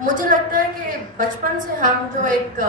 مجھے لگتا ہے کہ بچپن سے ہم جو ایک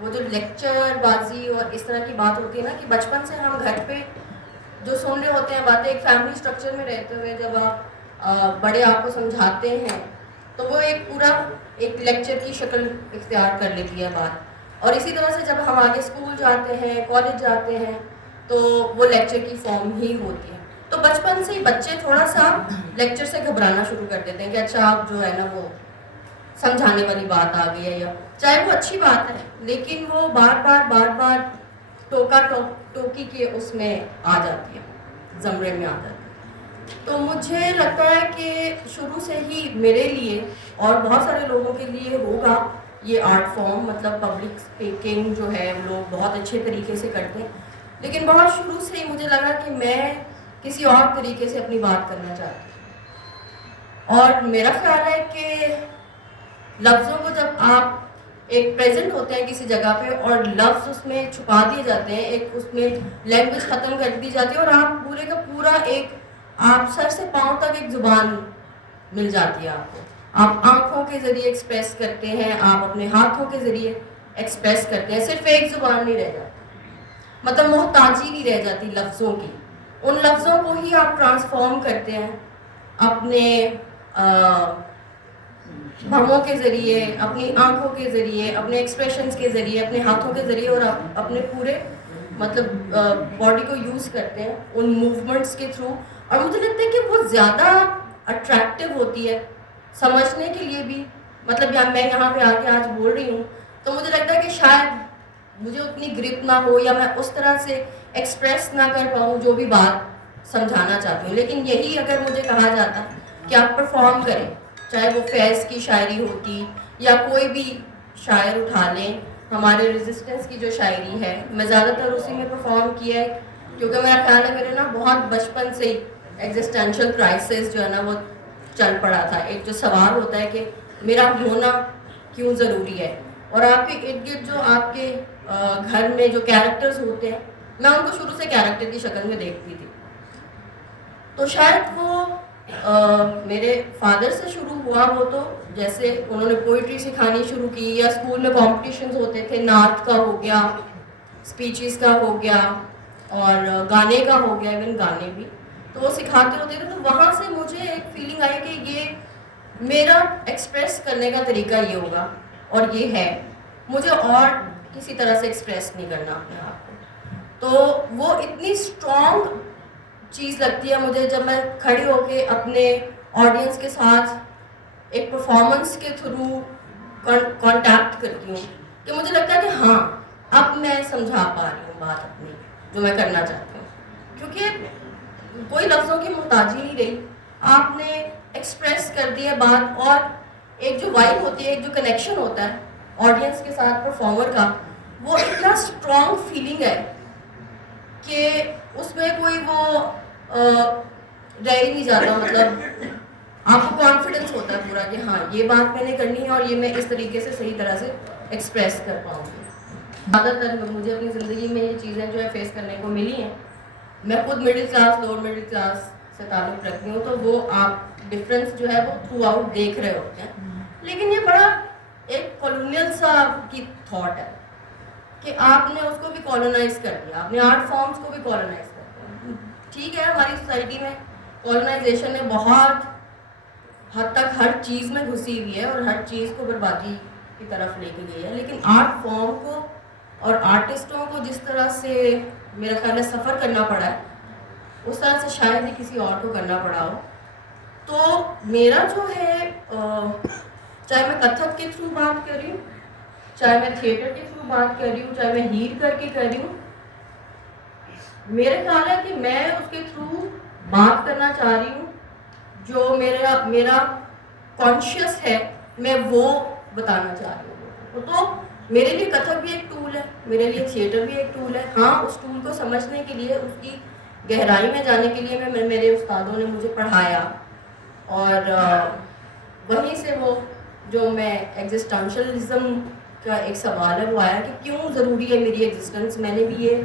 وہ جو لیکچر بازی اور اس طرح کی بات ہوتی ہے نا، کہ بچپن سے ہم گھر پہ جو سن رہے ہوتے ہیں باتیں، ایک فیملی اسٹرکچر میں رہتے ہوئے جب آپ بڑے آپ کو سمجھاتے ہیں تو وہ ایک پورا ایک لیکچر کی شکل اختیار کر لیتی ہے بات. اور اسی طرح سے جب ہم آگے اسکول جاتے ہیں، کالج جاتے ہیں، تو وہ لیکچر کی فارم ہی ہوتی ہے. تو بچپن سے ہی بچے تھوڑا سا لیکچر سے گھبرانا شروع کر دیتے ہیں کہ اچھا آپ جو ہے نا وہ سمجھانے والی بات آ گئی ہے، یا چاہے وہ اچھی بات ہے لیکن وہ بار بار ٹوکا ٹوکی کے اس میں آ جاتی ہے، زمرے میں آ جاتی ہے. تو مجھے لگتا ہے کہ شروع سے ہی میرے لیے اور بہت سارے لوگوں کے لیے ہوگا یہ آرٹ فارم، مطلب پبلک اسپیکنگ جو ہے لوگ بہت اچھے طریقے سے کرتے ہیں، لیکن بہت شروع سے ہی مجھے لگا کہ میں کسی اور طریقے سے اپنی بات کرنا چاہتی ہوں. اور میرا خیال ہے کہ لفظوں کو جب آپ ایک پریزنٹ ہوتے ہیں کسی جگہ پہ اور لفظ اس میں چھپا دیے جاتے ہیں، ایک اس میں لینگویج ختم کر دی جاتی ہے اور آپ پورے کا پورا ایک آپ سر سے پاؤں تک ایک زبان مل جاتی ہے آپ کو. آپ آنکھوں کے ذریعے ایکسپریس کرتے ہیں، آپ اپنے ہاتھوں کے ذریعے ایکسپریس کرتے ہیں، صرف ایک زبان نہیں رہ جاتی، مطلب محتاجی نہیں رہ جاتی لفظوں کی. ان لفظوں کو ہی آپ ٹرانسفارم کرتے ہیں اپنے بھووں کے ذریعے، اپنی آنکھوں کے ذریعے، اپنے ایکسپریشنز کے ذریعے، اپنے ہاتھوں کے ذریعے، اور اپنے پورے مطلب باڈی کو یوز کرتے ہیں ان موومنٹس کے تھرو. اور مجھے لگتا ہے کہ وہ زیادہ اٹریکٹیو ہوتی ہے سمجھنے کے لیے بھی. مطلب میں یہاں پہ آ کے آج بول رہی ہوں تو مجھے لگتا ہے کہ شاید مجھے اتنی گرپ نہ ہو یا میں اس طرح سے ایکسپریس نہ کر پاؤں جو بھی بات سمجھانا چاہتی ہوں. لیکن یہی اگر مجھے کہا جاتا کہ آپ پرفارم کریں، چاہے وہ فیض کی شاعری ہوتی یا کوئی بھی شاعر اٹھا لیں، ہمارے ریزسٹنس کی جو شاعری ہے، میں زیادہ تر اسی میں پرفارم کیا ہے کیونکہ میرا خیال ہے میرے نا بہت بچپن سے ہی ایگزسٹینشل کرائسس جو ہے نا وہ چل پڑا تھا. ایک جو سوال ہوتا ہے کہ میرا ہونا کیوں ضروری ہے، اور آپ کے ارد گرد جو آپ کے گھر میں جو کیریکٹرز ہوتے ہیں، میں ان کو شروع سے کیریکٹر کی شکل میں دیکھتی تھی. تو شاید وہ میرے فادر سے شروع ہوا. وہ تو جیسے انہوں نے پوئٹری سکھانی شروع کی، یا اسکول میں کمپٹیشنز ہوتے تھے، نعت کا ہو گیا، اسپیچز کا ہو گیا، اور گانے کا ہو گیا، ایون گانے بھی تو وہ سکھاتے ہوتے تھے. تو وہاں سے مجھے ایک فیلنگ آئی کہ یہ میرا ایکسپریس کرنے کا طریقہ یہ ہوگا، اور یہ ہے مجھے اور کسی طرح سے ایکسپریس نہیں کرنا اپنے آپ کو. تو وہ اتنی اسٹرانگ چیز لگتی ہے مجھے جب میں کھڑی ہو کے اپنے آڈینس کے ساتھ ایک پرفارمنس کے تھرو کانٹیکٹ کرتی ہوں، کہ مجھے لگتا ہے کہ ہاں اب میں سمجھا پا رہی ہوں بات اپنی جو میں کرنا چاہتی ہوں. کیونکہ کوئی لفظوں کی محتاجی نہیں رہی، آپ نے ایکسپریس کر دی ہے بات. اور ایک جو وائب ہوتی ہے، ایک جو کنیکشن ہوتا ہے آڈینس کے ساتھ پرفارمر کا، وہ اتنا اسٹرانگ فیلنگ ہے کہ اس میں کوئی وہ رہ ہی نہیں جاتا. مطلب آپ کو کانفیڈنس ہوتا ہے پورا کہ ہاں یہ بات میں نے کرنی ہے اور یہ میں اس طریقے سے صحیح طرح سے ایکسپریس کر پاؤں گی. زیادہ تر مجھے اپنی زندگی میں یہ چیزیں جو ہے فیس کرنے کو ملی ہیں. میں خود middle class, lower middle class سے تعلق رکھتی ہوں، تو وہ آپ ڈفرینس جو ہے وہ تھرو آؤٹ دیکھ رہے ہوتے ہیں. لیکن یہ بڑا ایک کالونیل سا کی تھاٹ ہے کہ آپ نے اس کو بھی کالونائز کر دیا، آپ نے آرٹ فارمز کو بھی کالونائز کر دیا. ٹھیک ہے، ہماری سوسائٹی میں کالونائزیشن نے بہت حد تک ہر چیز میں گھسی ہوئی ہے اور ہر چیز کو بربادی کی طرف لے کے گئی ہے. لیکن آرٹ فارم کو اور آرٹسٹوں کو جس طرح سے میرا خیال ہے سفر کرنا پڑا ہے، اس طرح سے شاید ہی کسی اور کو کرنا پڑا ہو. تو میرا جو ہے چاہے میں کتھک کے تھرو بات کر رہی ہوں، چاہے میں تھیٹر کے تھرو بات کر رہی ہوں، چاہے میں ہیل کر کے کر رہی ہوں، میرے خیال ہے کہ میں اس کے تھرو بات کرنا چاہ رہی ہوں جو میرا کانشیس ہے، میں وہ بتانا چاہ رہی ہوں. تو میرے لیے کتھک بھی ایک ٹول ہے، میرے لیے تھیٹر بھی ایک ٹول ہے. ہاں، اس ٹول کو سمجھنے کے لیے، اس کی گہرائی میں جانے کے لیے میرے استادوں نے مجھے پڑھایا، اور وہیں سے وہ جو میں ایگزسٹینشلزم کا ایک سوال ہے وہ آیا کہ کیوں ضروری ہے میری ایگزسٹنس. میں نے بھی یہ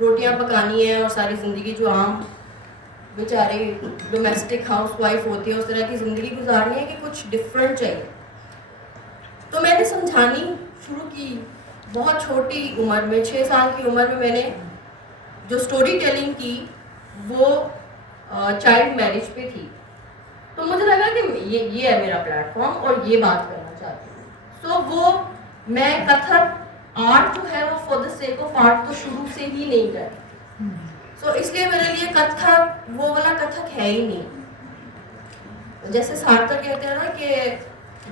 روٹیاں پکانی ہے اور ساری زندگی جو عام बेचारे डोमेस्टिक हाउस वाइफ होती है, उस तरह की ज़िंदगी गुजारनी है कि कुछ डिफरेंट चाहिए. तो मैंने समझानी शुरू की बहुत छोटी उम्र में, 6 साल की उम्र में मैंने जो स्टोरी टेलिंग की वो चाइल्ड मैरिज पे थी. तो मुझे लगा कि ये है मेरा प्लेटफॉर्म और ये बात करना चाहती हूँ. सो वो मैं कथक आर्ट जो है वो for the sake of art तो शुरू से ही नहीं कर. सो इसलिए मेरे लिए कथक वो वाला कथक है ही नहीं. जैसे सार्थक कहते हैं ना कि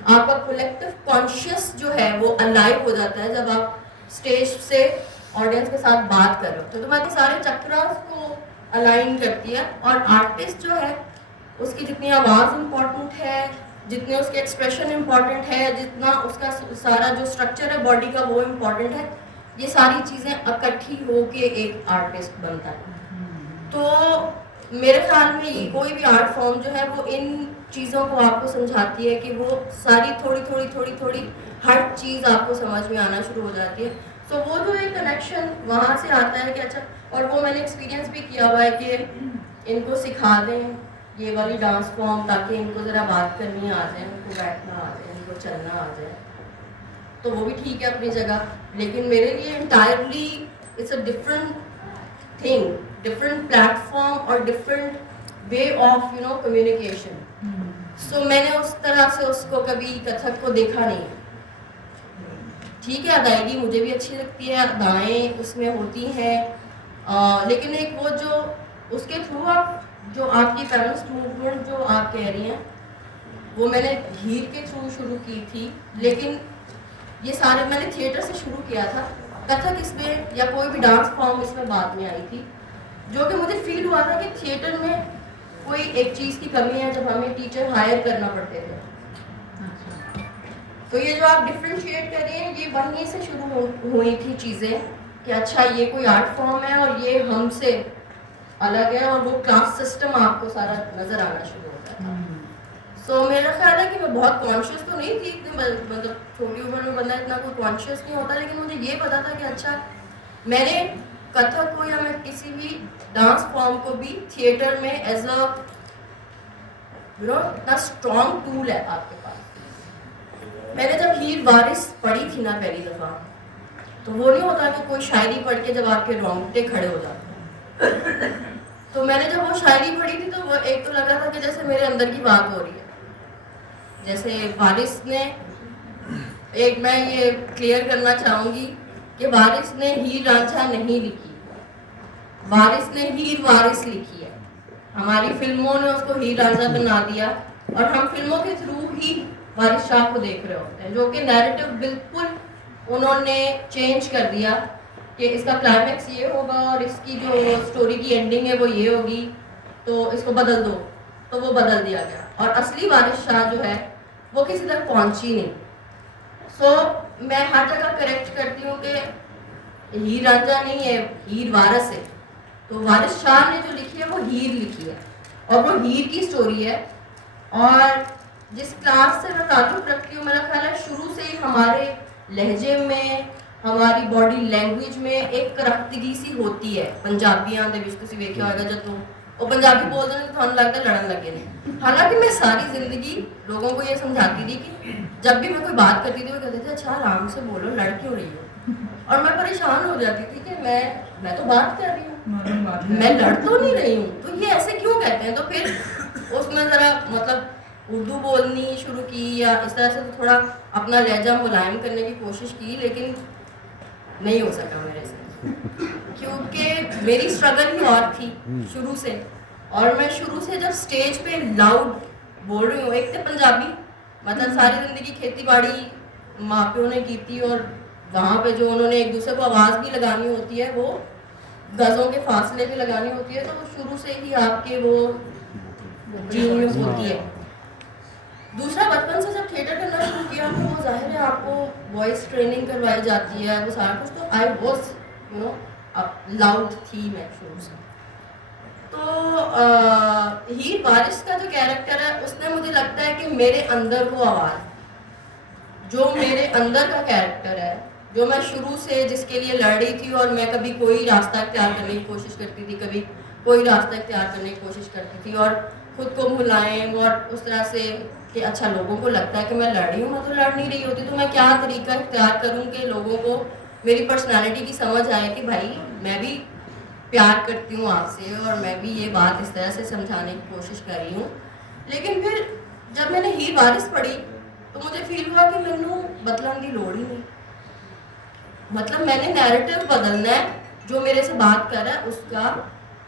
आपका कलेक्टिव कॉन्शियस जो है वो अलाइव हो जाता है जब आप स्टेज से ऑडियंस के साथ बात कर रहे हो. तो तुम्हारे सारे चक्रास को अलाइन करती है. और आर्टिस्ट जो है उसकी जितनी आवाज़ इम्पॉर्टेंट है, जितने उसके एक्सप्रेशन इम्पॉर्टेंट है, जितना उसका सारा जो स्ट्रक्चर है बॉडी का वो इम्पॉर्टेंट है. ये सारी चीज़ें इकट्ठी होके एक आर्टिस्ट बनता है. तो मेरे ख्याल में ये कोई भी आर्ट फॉर्म जो है वो इन चीज़ों को आपको समझाती है कि वो सारी थोड़ी हर चीज़ आपको समझ में आना शुरू हो जाती है. तो वो जो एक कनेक्शन वहाँ से आता है कि अच्छा, और वो मैंने एक्सपीरियंस भी किया हुआ है कि इनको सिखा दें ये वाली डांस फॉर्म ताकि इनको ज़रा बात करनी आ जाए, इनको बैठना आ जाए, इनको चलना आ जाए. तो वो भी ठीक है अपनी जगह, लेकिन मेरे लिए entirely it's a different thing, different platform और डिफरेंट वे ऑफ कम्युनिकेशन. सो मैंने उस तरह से उसको कभी कथक को देखा नहीं. ठीक है, अदायगी मुझे भी अच्छी लगती है, अदाएँ उसमें होती हैं, लेकिन एक वो जो उसके थ्रू आप जो आपकी पेरेंट्स मूवमेंट जो आप कह रही हैं वो मैंने हीर के थ्रू शुरू की थी. लेकिन ये सारे मैंने थिएटर से शुरू किया था. कथक इसमें या कोई भी डांस फॉर्म इसमें बाद में आई थी, जो कि मुझे फील हुआ था कि थिएटर में कोई एक चीज़ की कमी है जब हमें टीचर हायर करना पड़ते थे. तो ये जो आप डिफ्रेंशिएट कर रहे हैं ये वहीं से शुरू हुई थी चीज़ें कि अच्छा ये कोई आर्ट फॉर्म है और ये हमसे अलग है, और वो क्लास सिस्टम आपको सारा नज़र आना शुरू होता था. सो मेरा ख्याल है कि मैं बहुत कॉन्शियस तो नहीं थी इतनी, मतलब छोटी उम्र में बंदा इतना कोई कॉन्शियस नहीं होता, लेकिन मुझे ये पता था कि अच्छा मैंने कथक को या मैं किसी भी डांस फॉर्म को भी थिएटर में एज अ इतना स्ट्रॉन्ग टूल है आपके पास. मैंने जब हीर वारिस पढ़ी थी ना पहली दफ़ा, तो वो नहीं होता कि कोई शायरी पढ़ के जब आपके रोंगटे खड़े हो जाते हैं. तो मैंने जब वो शायरी पढ़ी थी तो वो एक तो लगा था कि जैसे मेरे अंदर की बात हो रही है. जैसे वारिस ने एक, मैं ये क्लियर करना चाहूँगी कि वारिस ने हीर रांझा नहीं लिखी, वारिस ने हीर वारिस लिखी है. हमारी फिल्मों ने उसको हीर रांझा बना दिया और हम फिल्मों के थ्रू ही वारिस शाह को देख रहे होते हैं, जो कि नैरेटिव बिल्कुल उन्होंने चेंज कर दिया कि इसका क्लाइमैक्स ये होगा और इसकी जो स्टोरी की एंडिंग है वो ये होगी, तो इसको बदल दो. तो वो बदल दिया गया और असली वारिस शाह जो है वो किसी तक पहुंची नहीं. सो मैं हर जगह करेक्ट करती हूँ कि हीर रांझा नहीं है, हीर वारिस है. तो वारिस शाह ने जो लिखी है वो हीर लिखी है और वो हीर की स्टोरी है. और जिस क्लास से मैं ताल्लुक़ रखती हूँ, मेरा ख्याल है शुरू से ही हमारे लहजे में, हमारी बॉडी लैंग्वेज में एक करख्तगी सी होती है. पंजाबियां ਦੇ ਵਿੱਚ ਤੁਸੀਂ ਵੇਖਿਆ ਹੋਵੇਗਾ ਜਦੋਂ वो पंजाबी बोलते हैं तो थानू लगता है लड़न लगे ने. हालांकि मैं सारी ज़िंदगी लोगों को ये समझाती थी कि जब भी मैं कोई बात करती थी वो कहते थे अच्छा आराम से बोलो, लड़ क्यों रही हो. और मैं परेशान हो जाती थी कि मैं तो बात कर रही हूँ, मैं लड़ तो नहीं रही हूँ, तो ये ऐसे क्यों कहते हैं. तो फिर उसमें ज़रा मतलब उर्दू बोलनी शुरू की या इस तरह से तो थोड़ा अपना लहजा मुलायम करने की कोशिश की, लेकिन नहीं हो सका मेरे से, क्योंकि मेरी स्ट्रगल ही और थी शुरू से. और मैं शुरू से जब स्टेज पे लाउड बोल रही हूँ, एक तो पंजाबी, मतलब सारी ज़िंदगी खेती बाड़ी माँ प्यो ने की थी और वहाँ पे जो उन्होंने एक दूसरे को आवाज़ भी लगानी होती है वो गज़ों के फासले भी लगानी होती है, तो वो शुरू से ही आपके वो जीन में होती है. दूसरा, बचपन से जब थिएटर करना शुरू किया तो वो जाहिर है आपको वॉइस ट्रेनिंग करवाई जाती है, वो सारा कुछ. तो आई वॉज लाउड थी मैं शुरू से. तो हीर वारिस का जो कैरेक्टर है उसने मुझे लगता है कि मेरे अंदर वो आवाज़, जो मेरे अंदर का कैरेक्टर है, जो मैं शुरू से जिसके लिए लड़ रही थी, और मैं कभी कोई रास्ता इख्तियार करने की कोशिश करती थी, कभी कोई रास्ता इख्तियार करने की कोशिश करती थी और खुद को मुलायम और उस तरह से कि अच्छा लोगों को लगता है कि मैं लड़ रही हूँ, मैं तो लड़ नहीं रही होती, तो मैं क्या तरीका इख्तियार करूँ कि लोगों को मेरी पर्सनालिटी की समझ आए कि भाई मैं भी प्यार करती हूँ आपसे और मैं भी ये बात इस तरह से समझाने की कोशिश कर रही हूँ. लेकिन फिर जब मैंने ही वारिस पढ़ी तो मुझे फील हुआ कि मैनू बदलन की लोड़ ही नहीं. मतलब मैंने नैरेटिव बदलना है, जो मेरे से बात कर रहा है उसका.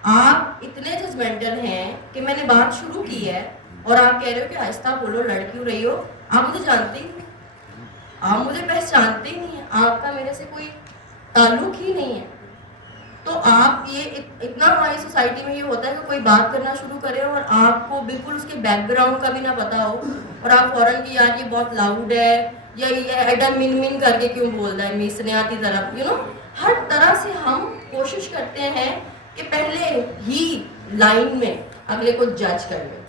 आप इतने जजमेंटल हैं कि मैंने बात शुरू की है और आप कह रहे हो कि आहिस्ता बोलो, लड़ क्यों रही हो, आप मुझे जानते ही नहीं, आप मुझे पहचानते ही नहीं है, आपका मेरे से कोई ताल्लुक ही नहीं है. तो आप ये इतना हमारी सोसाइटी में ये होता है कि कोई बात करना शुरू करे और आपको बिल्कुल उसके बैकग्राउंड का भी ना पता हो और आप फौरन की यार ये बहुत लाउड है या ये एडम मिन मिन करके क्यों बोल रहा है मिसनियाती तरफ, यू नो. हर तरह से हम कोशिश करते हैं कि पहले ही लाइन में अगले को जज कर ले.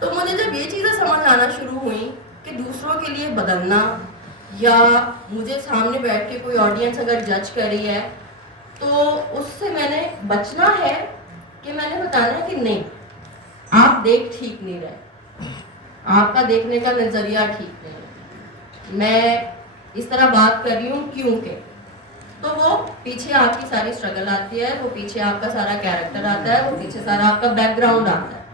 तो मुझे जब ये चीज़ें समझ आना शुरू हुई कि दूसरों के लिए बदलना या मुझे सामने बैठ के कोई ऑडियंस अगर जज कर रही है तो उससे मैंने बचना है कि मैंने बताना है कि नहीं, आप देख ठीक नहीं रहे, आपका देखने का नज़रिया ठीक नहीं है, मैं इस तरह बात कर रही हूँ क्योंकि. तो वो पीछे आपकी सारी स्ट्रगल आती है, वो पीछे आपका सारा कैरेक्टर आता है, वो पीछे सारा आपका बैकग्राउंड आता है.